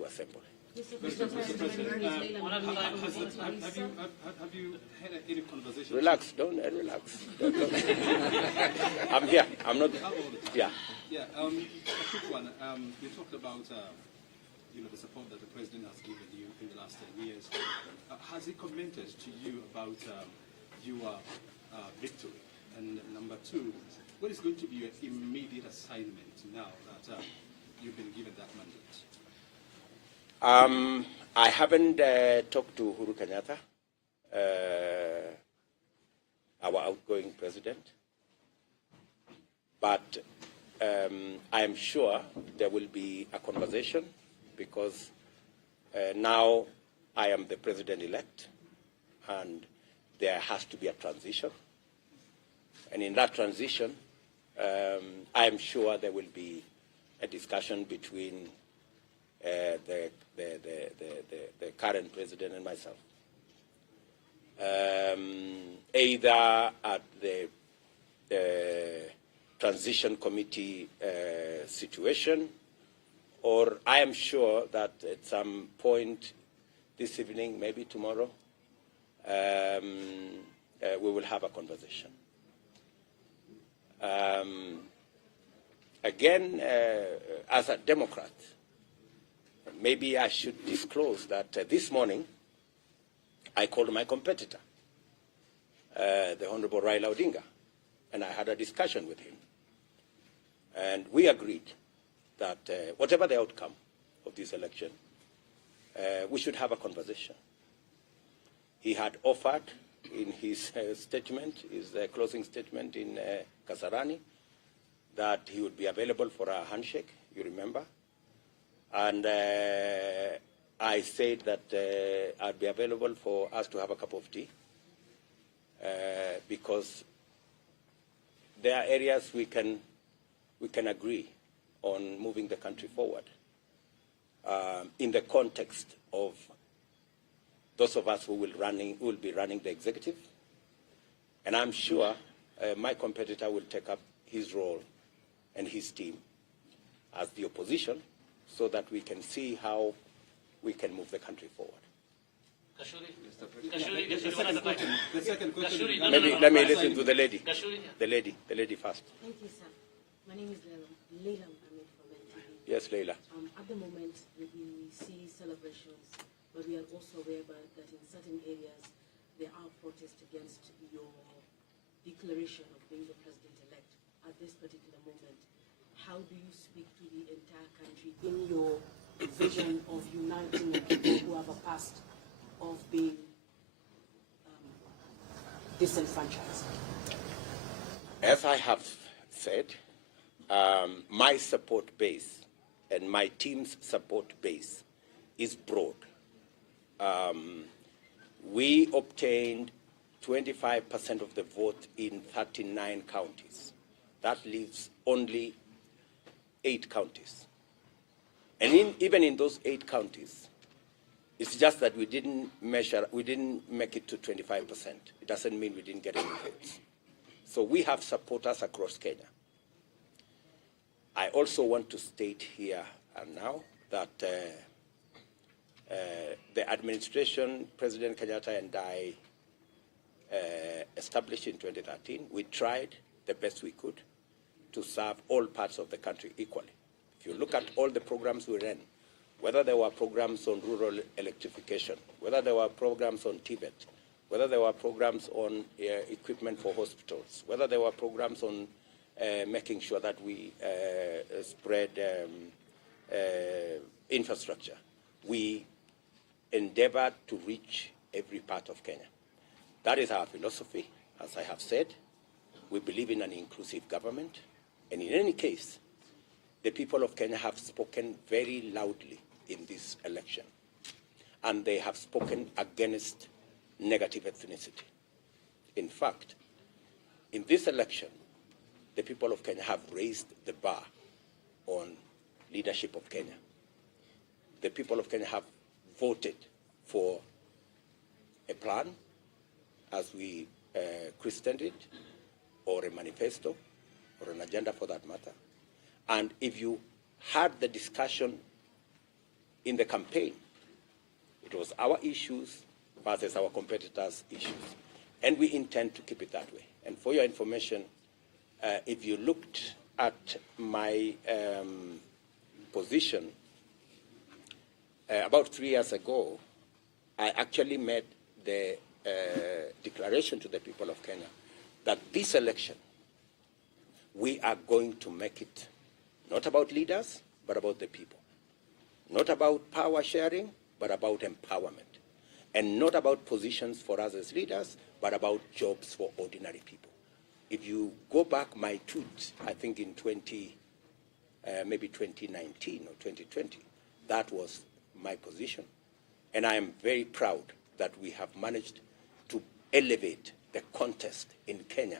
to assemble. Mr. President, have you had any conversation? Relax, relax. I'm here. I'm not. Yeah. Yeah. A quick one. You talked about the support that the president has given you in the last 10 years. Has he commented to you about your victory? And number two, what is going to be your immediate assignment now that you've been given that mandate? I haven't talked to Uhuru Kenyatta, our outgoing president, but I am sure there will be a conversation because now I am the president-elect and there has to be a transition. And in that transition, I am sure there will be a discussion between the current president and myself, either at the transition committee situation, or I am sure that at some point this evening, maybe tomorrow, we will have a conversation. Again, as a Democrat, maybe I should disclose that this morning I called my competitor, the Honorable Raila Odinga, and I had a discussion with him. And we agreed that whatever the outcome of this election, we should have a conversation. He had offered in his statement, his closing statement in Kasarani, that he would be available for a handshake, you remember? And I said that I'd be available for us to have a cup of tea because there are areas we can agree on moving the country forward in the context of those of us who will be running the executive. And I'm sure my competitor will take up his role and his team as the opposition so that we can see how we can move the country forward. The second question. Maybe let me listen to the lady. The lady first. Thank you, sir. My name is Leila Mohammed from NTV. Yes, Leila. At the moment, we see celebrations, but we are also aware that in certain areas there are protests against your declaration of being the president-elect at this particular moment. How do you speak to the entire country in your vision of uniting the people who have a past of being disenfranchised? As I have said, my support base and my team's support base is broad. We obtained 25% of the vote in 39 counties. That leaves only 8 counties. And even in those 8 counties, it's just that we didn't make it to 25%. It doesn't mean we didn't get any votes. So we have supporters across Kenya. I also want to state here and now that the administration, President Kenyatta and I established in 2013, we tried the best we could to serve all parts of the country equally. If you look at all the programs we ran, whether there were programs on rural electrification, whether there were programs on Tibet, whether there were programs on equipment for hospitals, whether there were programs on making sure that we spread infrastructure, we endeavored to reach every part of Kenya. That is our philosophy. As I have said, we believe in an inclusive government. And in any case, the people of Kenya have spoken very loudly in this election. And they have spoken against negative ethnicity. In fact, in this election, the people of Kenya have raised the bar on leadership of Kenya. The people of Kenya have voted for a plan, as we christened it, or a manifesto, or an agenda for that matter. And if you had the discussion in the campaign, it was our issues versus our competitors' issues. And we intend to keep it that way. And for your information, if you looked at my position about 3 years ago, I actually made the declaration to the people of Kenya that this election, we are going to make it not about leaders, but about the people. Not about power sharing, but about empowerment. And not about positions for us as leaders, but about jobs for ordinary people. If you go back my tweet, I think in maybe 2019 or 2020, that was my position. And I am very proud that we have managed to elevate the contest in Kenya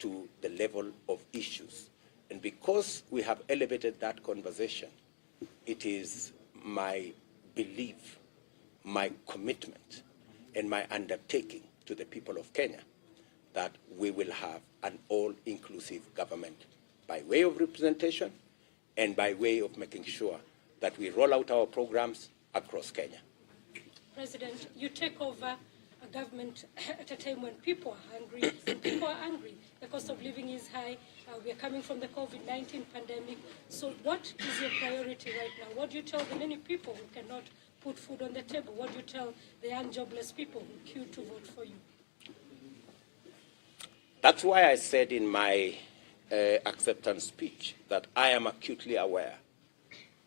to the level of issues. And because we have elevated that conversation, it is my belief, my commitment, and my undertaking to the people of Kenya that we will have an all-inclusive government by way of representation and by way of making sure that we roll out our programs across Kenya. President, you take over a government at a time when people are hungry. Some people are angry. The cost of living is high. We are coming from the COVID-19 pandemic. So what is your priority right now? What do you tell the many people who cannot put food on the table? What do you tell the young jobless people who queue to vote for you? That's why I said in my acceptance speech that I am acutely aware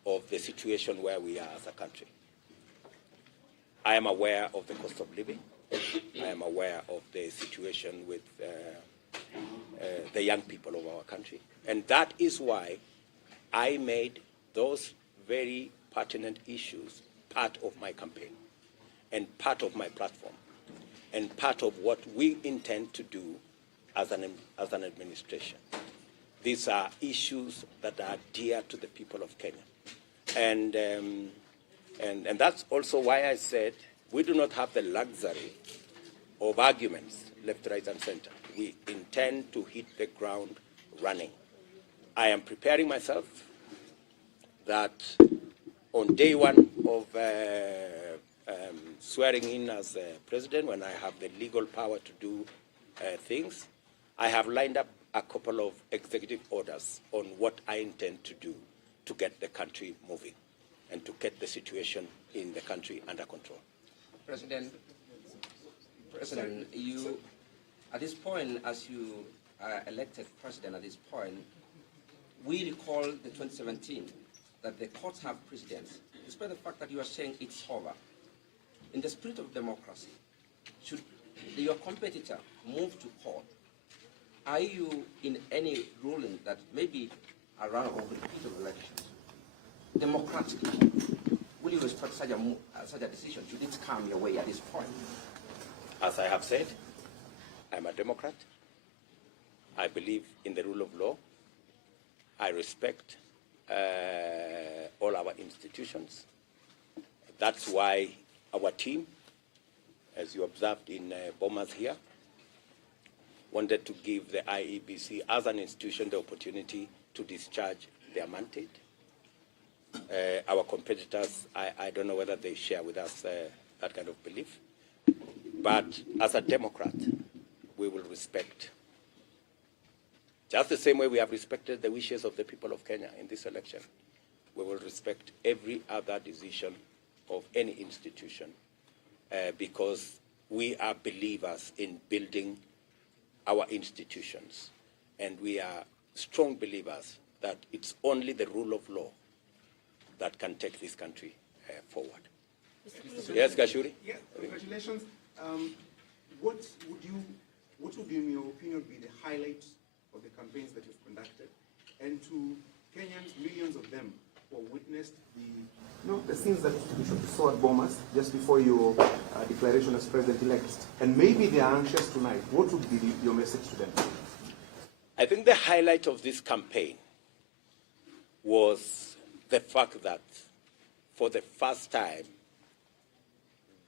of the situation where we are as a country. I am aware of the cost of living. I am aware of the situation with the young people of our country. And that is why I made those very pertinent issues part of my campaign and part of my platform and part of what we intend to do as an administration. These are issues that are dear to the people of Kenya. And that's also why I said we do not have the luxury of arguments left, right, and center. We intend to hit the ground running. I am preparing myself that on day one of swearing in as president, when I have the legal power to do things, I have lined up a couple of executive orders on what I intend to do to get the country moving and to get the situation in the country under control. President, you, at this point, as you are elected president at this point, we recall the 2017 that the courts have precedence, despite the fact that you are saying it's over. In the spirit of democracy, should your competitor move to court, are you in any ruling that maybe a run or repeat of elections, democratically, will you respect such a decision? Should it come your way at this point? As I have said, I'm a Democrat. I believe in the rule of law. I respect all our institutions. That's why our team, as you observed in Bomas here, wanted to give the IEBC as an institution the opportunity to discharge their mandate. Our competitors, I don't know whether they share with us that kind of belief. But as a Democrat, we will respect, just the same way we have respected the wishes of the people of Kenya in this election, we will respect every other decision of any institution because we are believers in building our institutions. And we are strong believers that it's only the rule of law that can take this country forward. Yes, Gashuri? Yes, congratulations. What would, in your opinion, be the highlight of the campaigns that you've conducted? And to Kenyans, millions of them who witnessed the scenes that we saw at Bomas just before your declaration as president-elect, and maybe they are anxious tonight, what would be your message to them? I think the highlight of this campaign was the fact that for the first time,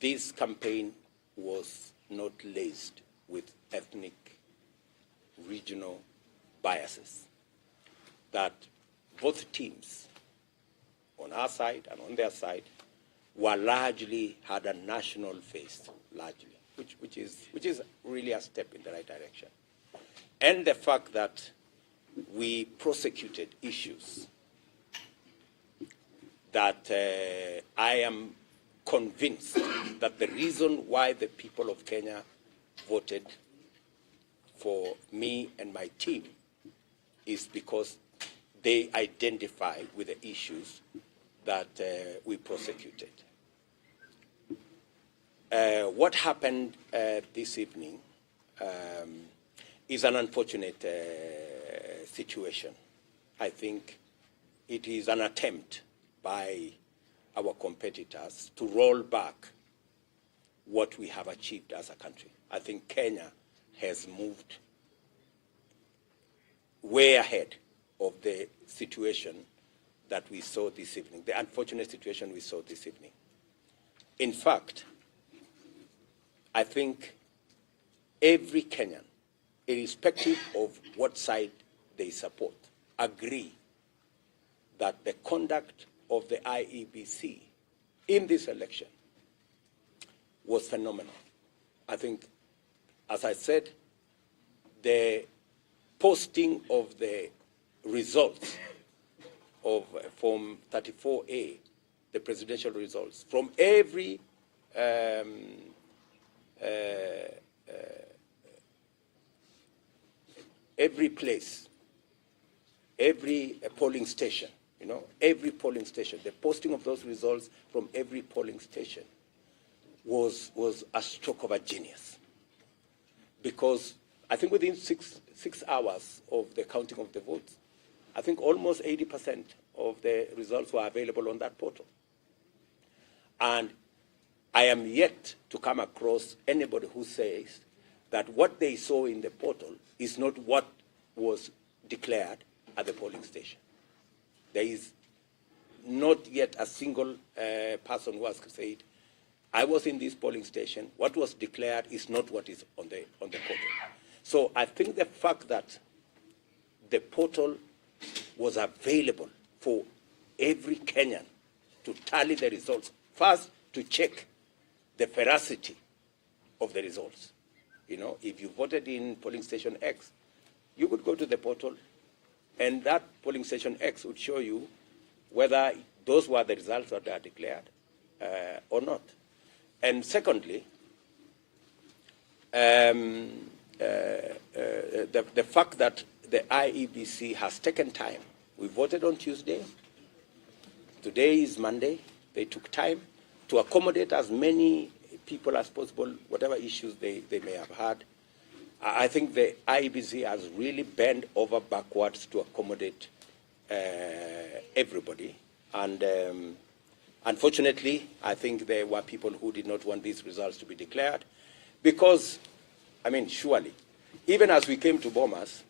this campaign was not laced with ethnic, regional biases. That both teams on our side and on their side, were largely had a national face, largely, which is really a step in the right direction. And the fact that we prosecuted issues that I am convinced that the reason why the people of Kenya voted for me and my team is because they identify with the issues that we prosecuted. What happened this evening is an unfortunate situation. I think it is an attempt by our competitors to roll back what we have achieved as a country. I think Kenya has moved way ahead of the situation that we saw this evening, the unfortunate situation we saw this evening. In fact, I think every Kenyan, irrespective of what side they support, agree that the conduct of the IEBC in this election was phenomenal. I think, as I said, the posting of the results from 34A, the presidential results, from every place, every polling station, every polling station, the posting of those results from every polling station was a stroke of a genius. Because I think within six hours of the counting of the votes, I think almost 80% of the results were available on that portal. And I am yet to come across anybody who says that what they saw in the portal is not what was declared at the polling station. There is not yet a single person who has said, I was in this polling station, what was declared is not what is on the portal. So I think the fact that the portal was available for every Kenyan to tally the results, first to check the veracity of the results. If you voted in polling station X, you could go to the portal and that polling station X would show you whether those were the results that are declared or not. And secondly, the fact that the IEBC has taken time. We voted on Tuesday. Today is Monday. They took time to accommodate as many people as possible, whatever issues they may have had. I think the IEBC has really bent over backwards to accommodate everybody. And unfortunately, I think there were people who did not want these results to be declared because, surely, even as we came to Bomas,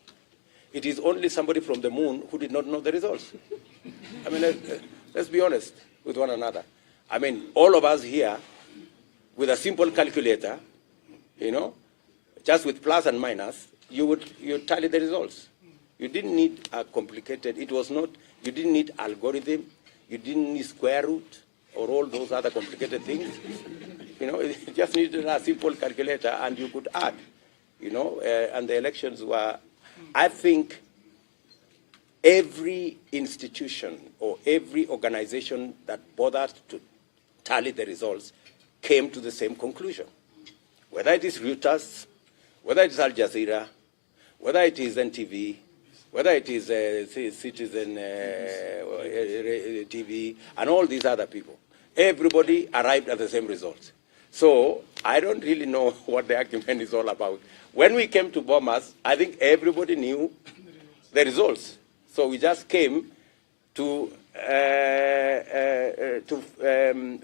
it is only somebody from the moon who did not know the results. Let's be honest with one another. All of us here, with a simple calculator, just with plus and minus, you tally the results. You didn't need a complicated, you didn't need algorithm, you didn't need square root or all those other complicated things. You just needed a simple calculator and you could add, and the elections were, I think every institution or every organization that bothered to tally the results came to the same conclusion. Whether it is Reuters, whether it is Al Jazeera, whether it is NTV, whether it is Citizen TV, and all these other people, everybody arrived at the same results. So I don't really know what the argument is all about. When we came to Bomas, I think everybody knew the results. So we just came to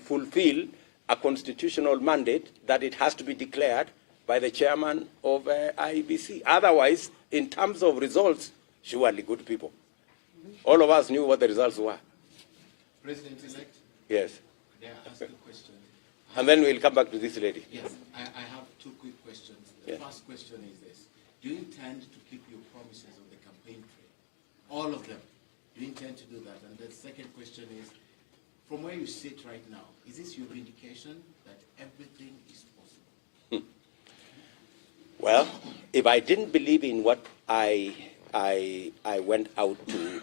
fulfill a constitutional mandate that it has to be declared by the chairman of IEBC. Otherwise, in terms of results, surely good people. All of us knew what the results were. President-elect? Yes. May I ask a question? And then we'll come back to this lady. Yes, I have two quick questions. The first question is this. Do you intend to keep your promises of the campaign trail? All of them. Do you intend to do that? And the second question is, From where you sit right now, is this your indication that everything is possible? Well, if I didn't believe in what I went out to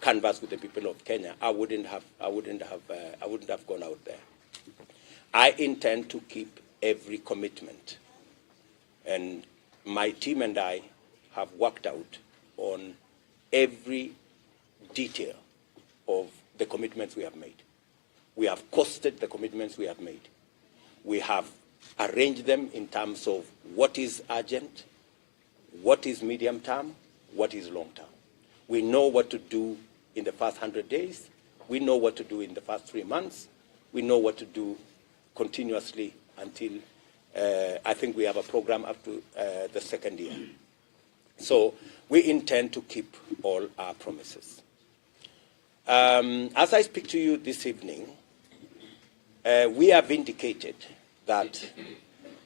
canvass with the people of Kenya, I wouldn't have gone out there. I intend to keep every commitment, and my team and I have worked out on every detail of the commitments we have made. We have costed the commitments we have made. We have arranged them in terms of what is urgent, what is medium term, what is long term. We know what to do in the first 100 days. We know what to do in the first 3 months. We know what to do continuously until I think we have a program up to the second year. So we intend to keep all our promises. As I speak to you this evening, we have indicated that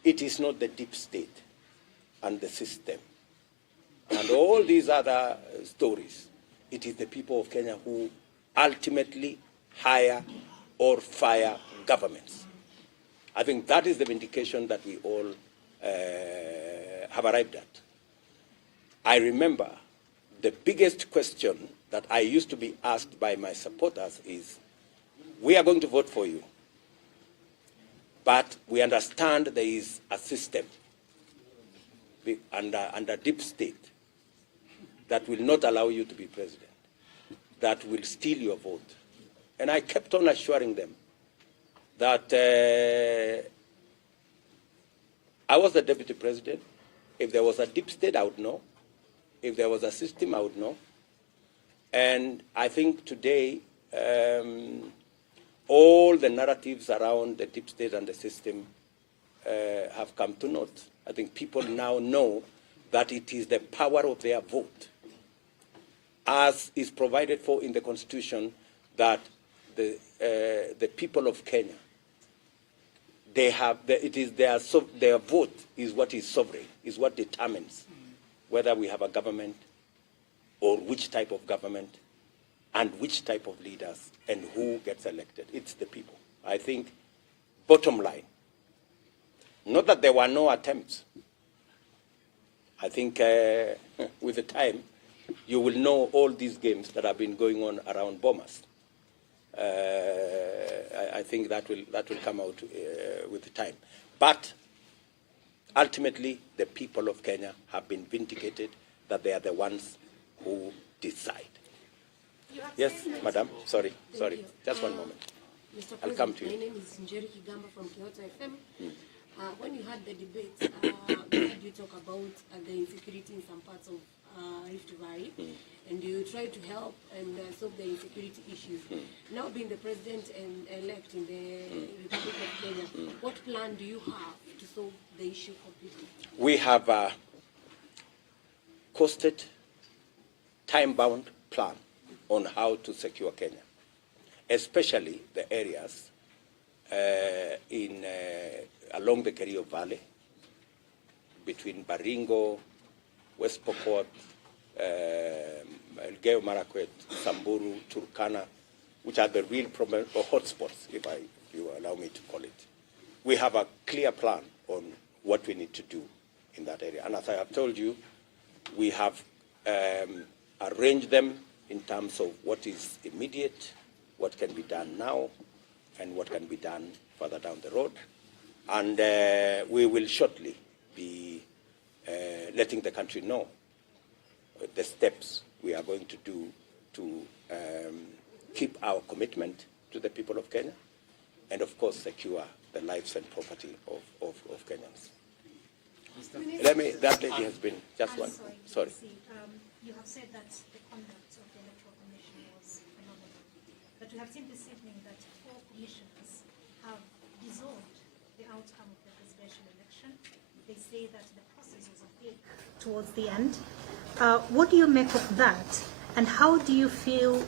it is not the deep state and the system and all these other stories. It is the people of Kenya who ultimately hire or fire governments. I think that is the vindication that we all have arrived at. I remember the biggest question that I used to be asked by my supporters is, we are going to vote for you, but we understand there is a system under deep state that will not allow you to be president, that will steal your vote. And I kept on assuring them that I was the deputy president. If there was a deep state, I would know. If there was a system, I would know. And I think today, all the narratives around the deep state and the system have come to naught. I think people now know that it is the power of their vote, as is provided for in the Constitution, that the people of Kenya, they have it is their vote is what is sovereign, is what determines whether we have a government or which type of government and which type of leaders and who gets elected. It's the people. I think, bottom line, not that there were no attempts. I think with the time, you will know all these games that have been going on around Bomas. I think that will come out with the time. But ultimately, the people of Kenya have been vindicated that they are the ones who decide. Yes, madam. Sorry. Just one moment. Mr. I'll come to you. My name is Njeri Kigamba from Kyoto FM. When you had the debate, we heard you talk about the insecurity in some parts of Rift Valley, and you tried to help and solve the insecurity issues. Now being the president-elect in the Republic of Kenya, what plan do you have to solve the issue completely? We have a costed, time-bound plan on how to secure Kenya, especially the areas along the Kerio Valley, between Baringo, West Pokot, Elgeyo Marakwet, Samburu, Turkana, which are the real problem or hotspots, if you allow me to call it. We have a clear plan on what we need to do in that area. And as I have told you, we have arranged them in terms of what is immediate, what can be done now, and what can be done further down the road. And we will shortly be letting the country know the steps we are going to do to keep our commitment to the people of Kenya and, of course, secure the lives and property of Kenyans. That lady has been, just one, sorry. You have said that the conduct of the Electoral Commission was phenomenal, but we have seen this evening that 4 commissioners have dissolved the outcome of the presidential election. They say that the process was opaque towards the end. What do you make of that, and how do you feel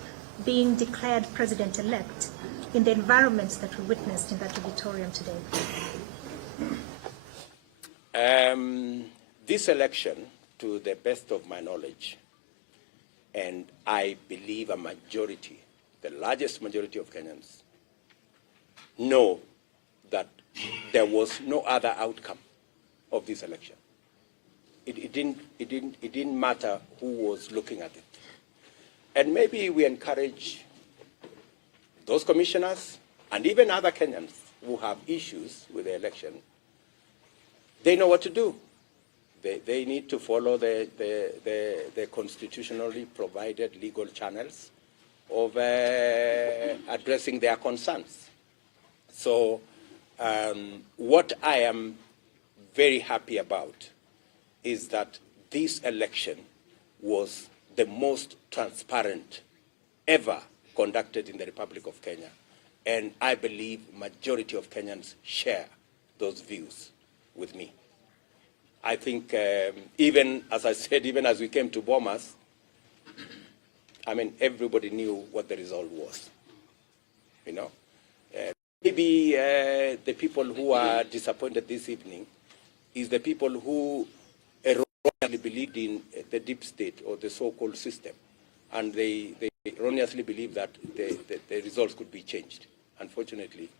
being declared president-elect in the environment that we witnessed in that auditorium today? This election, to the best of my knowledge, and I believe a majority the largest majority of Kenyans know that there was no other outcome of this election. It didn't matter who was looking at it. And maybe we encourage those commissioners and even other Kenyans who have issues with the election. They know what to do. They need to follow the constitutionally provided legal channels of addressing their concerns. So what I am very happy about is that this election was the most transparent ever conducted in the Republic of Kenya. And I believe majority of Kenyans share those views with me. I think even, as I said, even as we came to Bomas, I mean, everybody knew what the result was, you know. Maybe the people who are disappointed this evening is the people who erroneously believed in the deep state or the so-called system, and they erroneously believe that the results could be changed. Unfortunately,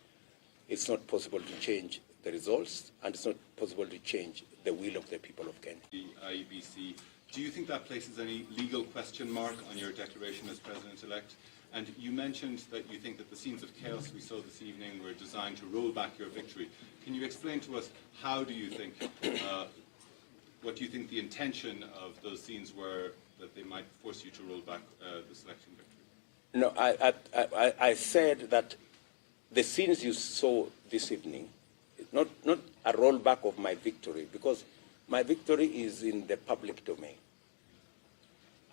it's not possible to change the results, and it's not possible to change the will of the people of Kenya. The IEBC, do you think that places any legal question mark on your declaration as President-elect? And you mentioned that you think that the scenes of chaos we saw this evening were designed to roll back your victory. Can you explain to us how do you think, what do you think the intention of those scenes were that they might force you to roll back this election victory? No, I said that the scenes you saw this evening, not a rollback of my victory, because my victory is in the public domain.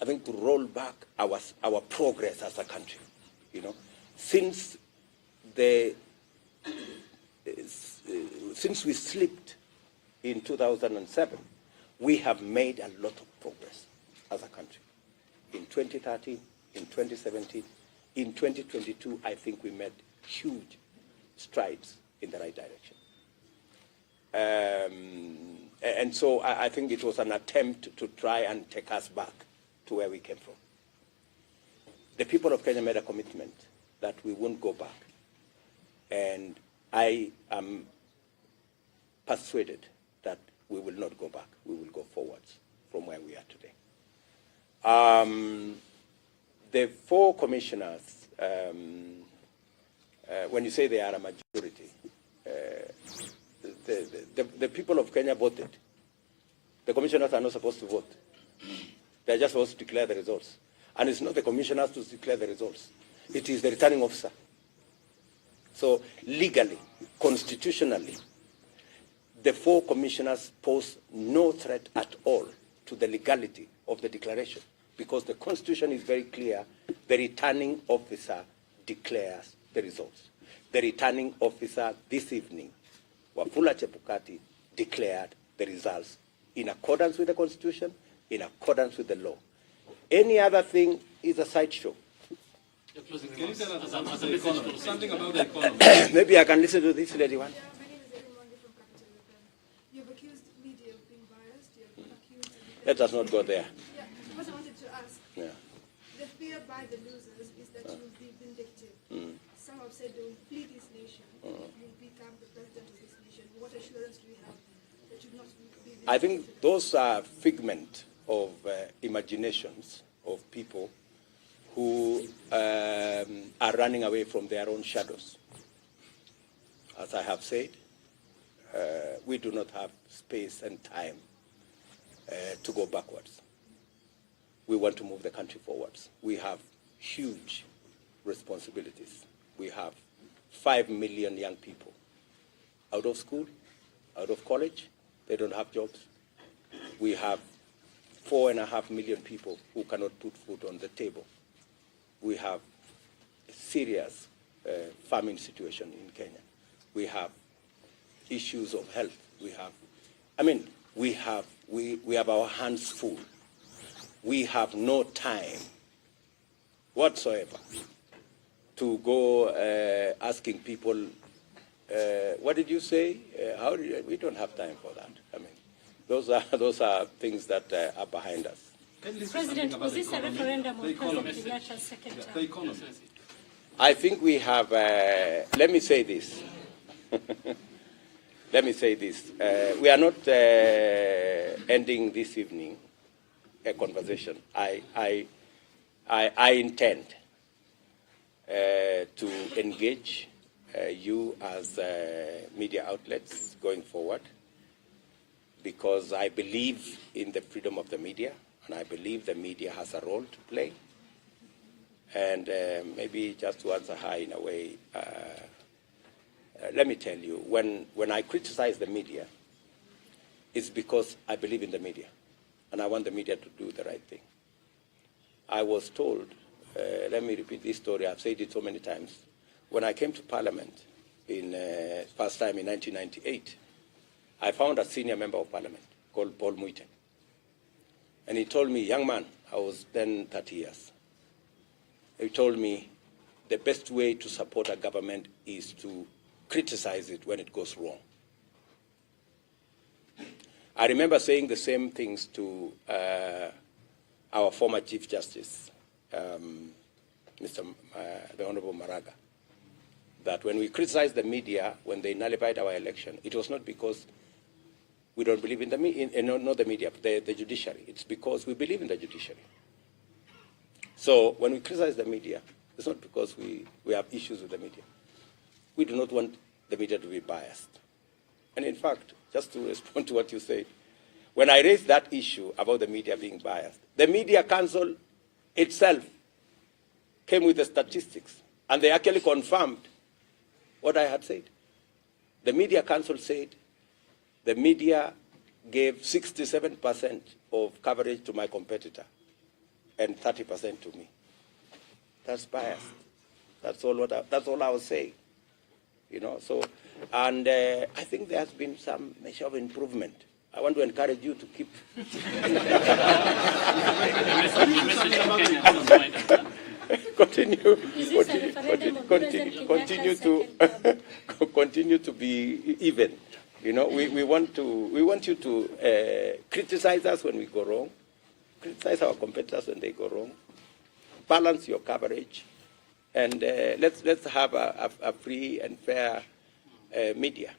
I think to roll back our progress as a country, you know, since we slipped in 2007, we have made a lot of progress as a country. In 2013, in 2017, in 2022, I think we made huge strides in the right direction. And so I think it was an attempt to try and take us back to where we came from. The people of Kenya made a commitment that we won't go back. And I am persuaded that we will not go back. We will go forwards from where we are today. The four commissioners, when you say they are a majority, the people of Kenya voted. The commissioners are not supposed to vote. They're just supposed to declare the results. And it's not the commissioners to declare the results. It is the returning officer. So legally, constitutionally, the four commissioners pose no threat at all to the legality of the declaration, because the Constitution is very clear. The returning officer declares the results. The returning officer this evening, Wafula Chebukati, declared the results in accordance with the Constitution, in accordance with the law. Any other thing is a sideshow. Can you tell us something about the economy? Maybe I can listen to this lady one. Yeah, my name is Erimwande from Capital FM. You've accused media of being biased. You've accused... Let us not go there. Yeah, what I wanted to ask, the fear by the losers is that you'll be vindictive. Some have said they will flee this nation. You'll become the president of this nation. What assurance do we have that you'll not be vindictive? I think those are figment of imaginations of people who are running away from their own shadows. As I have said, we do not have space and time to go backwards. We want to move the country forwards. We have huge responsibilities. We have 5 million young people out of school, out of college. They don't have jobs. We have 4.5 million people who cannot put food on the table. We have a serious famine situation in Kenya. We have issues of health. We have our hands full. We have no time whatsoever to go asking people, what did you say? We don't have time for that. I mean, those are things that are behind us. President, was this a referendum on President Kenyatta's second term? The economy. I think we have, let me say this. Let me say this. We are not ending this evening a conversation. I intend to engage you as media outlets going forward, because I believe in the freedom of the media, and I believe the media has a role to play. And maybe just to answer her in a way, let me tell you, when I criticize the media, it's because I believe in the media, and I want the media to do the right thing. I was told, let me repeat this story, I've said it so many times. When I came to Parliament in first time in 1998, I found a senior member of Parliament called Paul Muiten. And he told me, young man, I was then 30 years. He told me the best way to support a government is to criticize it when it goes wrong. I remember saying the same things to our former Chief Justice, the Honorable Maraga, that when we criticized the media, when they nullified our election, it was not because we don't believe in the media, not the media, the judiciary. It's because we believe in the judiciary. So when we criticize the media, it's not because we have issues with the media. We do not want the media to be biased. And in fact, just to respond to what you said, when I raised that issue about the media being biased, the Media Council itself came with the statistics, and they actually confirmed what I had said. The Media Council said the media gave 67% of coverage to my competitor and 30% to me. That's biased. That's all I was saying. You know, so, and I think there has been some measure of improvement. I want to encourage you to keep. Continue to be even. You know, we want you to criticize us when we go wrong, criticize our competitors when they go wrong, balance your coverage, and let's have a free and fair media.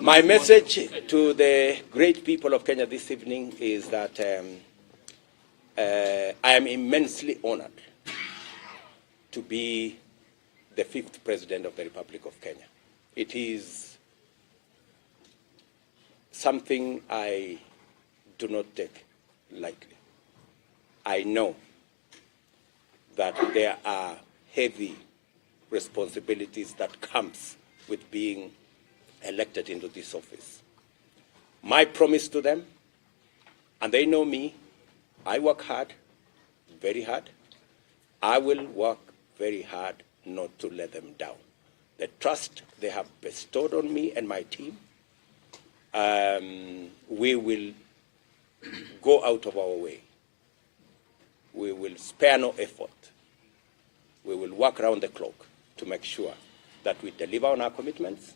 My message to the great people of Kenya this evening is that I am immensely honored to be the 5th President of the Republic of Kenya. It is something I do not take lightly. I know that there are heavy responsibilities that comes with being elected into this office. My promise to them, and they know me, I work hard, very hard. I will work very hard not to let them down. The trust they have bestowed on me and my team, we will go out of our way. We will spare no effort. We will work around the clock to make sure that we deliver on our commitments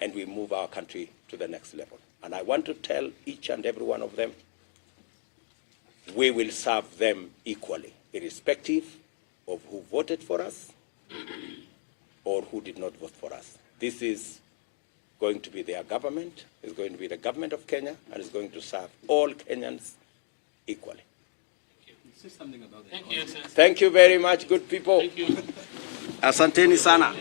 and we move our country to the next level. And I want to tell each and every one of them, we will serve them equally, irrespective of who voted for us or who did not vote for us. This is going to be their government, it's going to be the government of Kenya, and it's going to serve all Kenyans equally. Say something about that. Thank you very much, good people. Thank you. Asanteni sana.